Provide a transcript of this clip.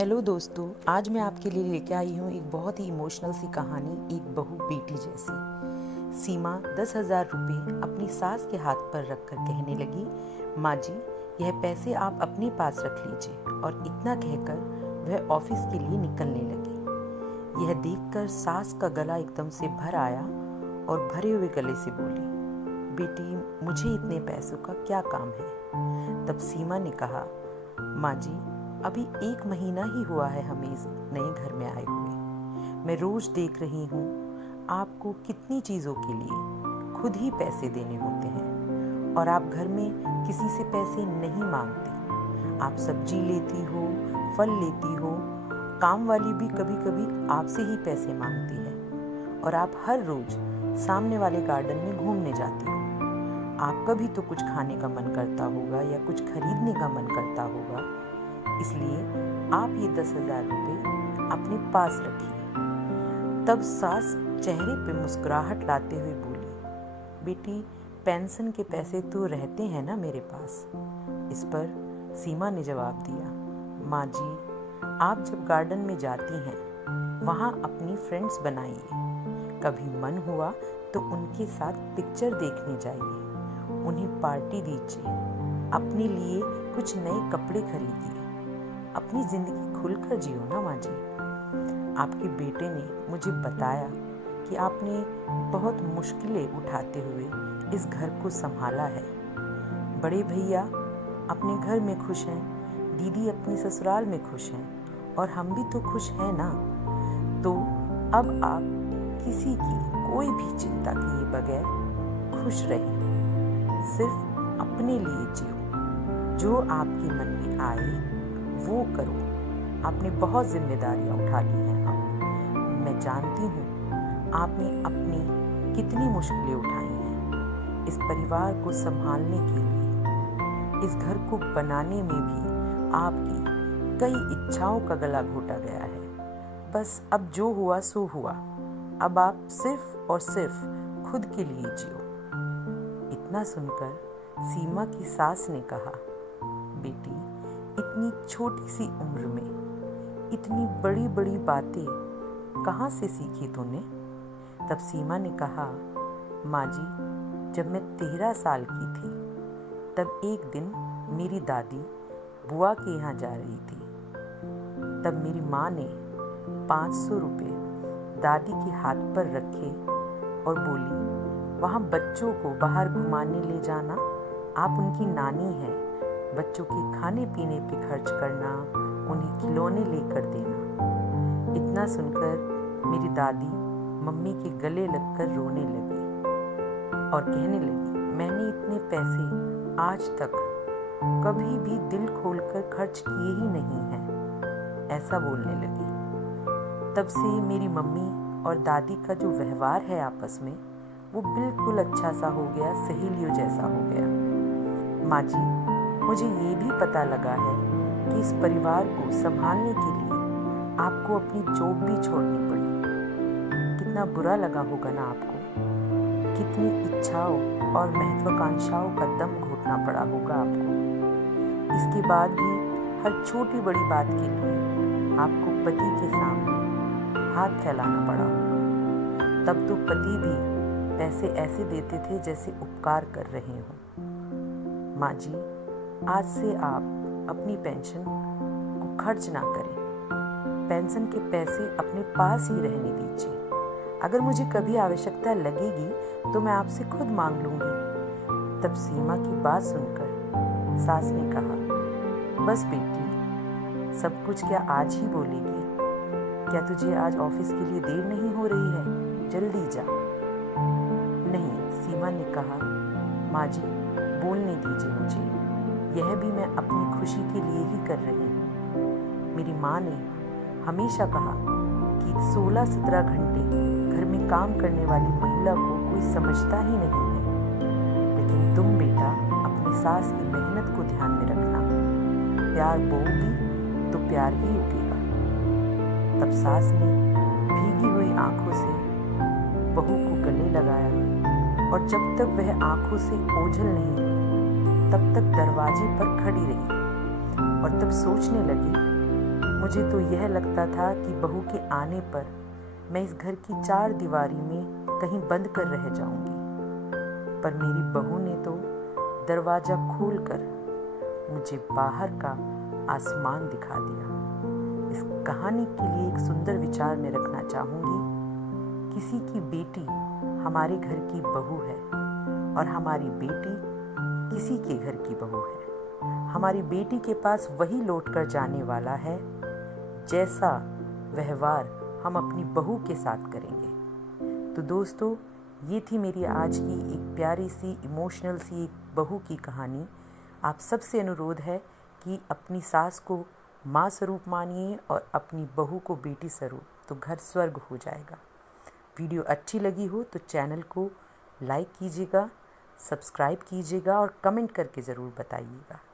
Hello दोस्तों, आज मैं आपके लिए लेके आई हूँ एक बहुत ही इमोशनल सी कहानी, एक बहू बेटी जैसी। सीमा 10,000 रुपये अपनी सास के हाथ पर रखकर कहने लगी, माँ जी, यह पैसे आप अपने पास रख लीजिए। और इतना कहकर वह ऑफिस के लिए निकलने लगी। यह देखकर सास का गला एकदम से भर आया और भरे हुए गले से बोली, बेटी, मुझे इतने पैसों का क्या काम है। तब सीमा ने कहा, माँ जी, अभी 1 महीना ही हुआ है हमें इस नए घर में आए हुए। मैं रोज देख रही हूँ आपको कितनी चीज़ों के लिए खुद ही पैसे देने होते हैं और आप घर में किसी से पैसे नहीं मांगती। आप सब्जी लेती हो, फल लेती हो, काम वाली भी कभी कभी आपसे ही पैसे मांगती है और आप हर रोज सामने वाले गार्डन में घूमने जाती हो। आपका भी तो कुछ खाने का मन करता होगा या कुछ खरीदने का मन करता होगा, इसलिए आप ये 10,000 रुपये अपने पास रखिए। तब सास चेहरे पे मुस्कुराहट लाते हुए बोली, बेटी, पेंशन के पैसे तो रहते हैं ना मेरे पास। इस पर सीमा ने जवाब दिया, माँ जी, आप जब गार्डन में जाती हैं वहाँ अपनी फ्रेंड्स बनाइए। कभी मन हुआ तो उनके साथ पिक्चर देखने जाइए, उन्हें पार्टी दीजिए, अपने लिए कुछ नए कपड़े खरीदिए। अपनी जिंदगी खुलकर जियो ना माँ जी। आपके बेटे ने मुझे बताया कि आपने बहुत मुश्किलें उठाते हुए इस घर को संभाला है। बड़े भैया अपने घर में खुश हैं, दीदी अपने ससुराल में खुश हैं और हम भी तो खुश हैं ना। तो अब आप किसी की कोई भी चिंता किए बगैर खुश रहिए, सिर्फ अपने लिए जियो। जो आपके मन में आए वो करो। आपने बहुत जिम्मेदारियां उठा ली हैं। अब मैं जानती हूँ आपने अपनी कितनी मुश्किलें उठाई हैं इस परिवार को संभालने के लिए। इस घर को बनाने में भी आपकी कई इच्छाओं का गला घोटा गया है। बस अब जो हुआ सो हुआ। अब आप सिर्फ और सिर्फ खुद के लिए जियो। इतना सुनकर सीमा की सास ने कहा, बेटी, इतनी छोटी सी उम्र में इतनी बड़ी बड़ी बातें कहाँ से सीखी तूने। तब सीमा ने कहा, माँ जी, जब मैं 13 साल की थी तब एक दिन मेरी दादी बुआ के यहाँ जा रही थी। तब मेरी माँ ने 500 रुपये दादी के हाथ पर रखे और बोली, वहाँ बच्चों को बाहर घुमाने ले जाना, आप उनकी नानी हैं, बच्चों के खाने पीने पे खर्च करना, उन्हें खिलौने लेकर देना। इतना सुनकर मेरी दादी मम्मी के गले लगकर रोने लगी और कहने लगी, मैंने इतने पैसे आज तक कभी भी दिल खोलकर खर्च किए ही नहीं हैं, ऐसा बोलने लगी। तब से मेरी मम्मी और दादी का जो व्यवहार है आपस में, वो बिल्कुल अच्छा सा हो गया, सहेलियों जैसा हो गया। माँ जी, मुझे ये भी पता लगा है कि इस परिवार को संभालने के लिए आपको अपनी जॉब भी छोड़नी पड़ी। कितना बुरा लगा होगा ना आपको, कितनी इच्छाओं और महत्वाकांक्षाओं का दम घोटना पड़ा होगा आपको। इसके बाद भी हर छोटी बड़ी बात के लिए आपको पति के सामने हाथ फैलाना पड़ा होगा। तब तो पति भी पैसे ऐसे देते थे जैसे उपकार कर रहे हों। माँ जी, आज से आप अपनी पेंशन को खर्च ना करें। पेंशन के पैसे अपने पास ही रहने दीजिए। अगर मुझे कभी आवश्यकता लगेगी तो मैं आपसे खुद मांग लूंगी। तब सीमा की बात सुनकर सास ने कहा, बस बेटी, सब कुछ क्या आज ही बोलेगी? क्या तुझे आज ऑफिस के लिए देर नहीं हो रही है? जल्दी जा। नहीं, सीमा ने कहा, माँ जी, बोलने दीजिए मुझे। यह भी मैं अपनी खुशी के लिए ही कर रही हूँ। मेरी माँ ने हमेशा कहा कि 16-17 घंटे घर में काम करने वाली महिला को कोई समझता ही नहीं है। लेकिन तुम बेटा अपनी सास की मेहनत को ध्यान में रखना। प्यार बोओगी तो प्यार ही उगेगा। तब सास ने भीगी हुई आंखों से बहू को गले लगाया और जब तक वह आंखों से ओझल नहीं हुई तब तक दरवाजे पर खड़ी रही और तब सोचने लगी, मुझे तो यह लगता था कि बहू के आने पर मैं इस घर की चार दीवारी में कहीं बंद कर रह जाऊंगी, पर मेरी बहू ने तो दरवाजा खोलकर मुझे बाहर का आसमान दिखा दिया। इस कहानी के लिए एक सुंदर विचार में रखना चाहूँगी। किसी की बेटी हमारे घर की बहू है और हमारी बेटी किसी के घर की बहू है। हमारी बेटी के पास वही लौट कर जाने वाला है जैसा व्यवहार हम अपनी बहू के साथ करेंगे। तो दोस्तों, ये थी मेरी आज की एक प्यारी सी इमोशनल सी एक बहू की कहानी। आप सबसे अनुरोध है कि अपनी सास को माँ स्वरूप मानिए और अपनी बहू को बेटी स्वरूप, तो घर स्वर्ग हो जाएगा। वीडियो अच्छी लगी हो तो चैनल को लाइक कीजिएगा, सब्सक्राइब कीजिएगा और कमेंट करके ज़रूर बताइएगा।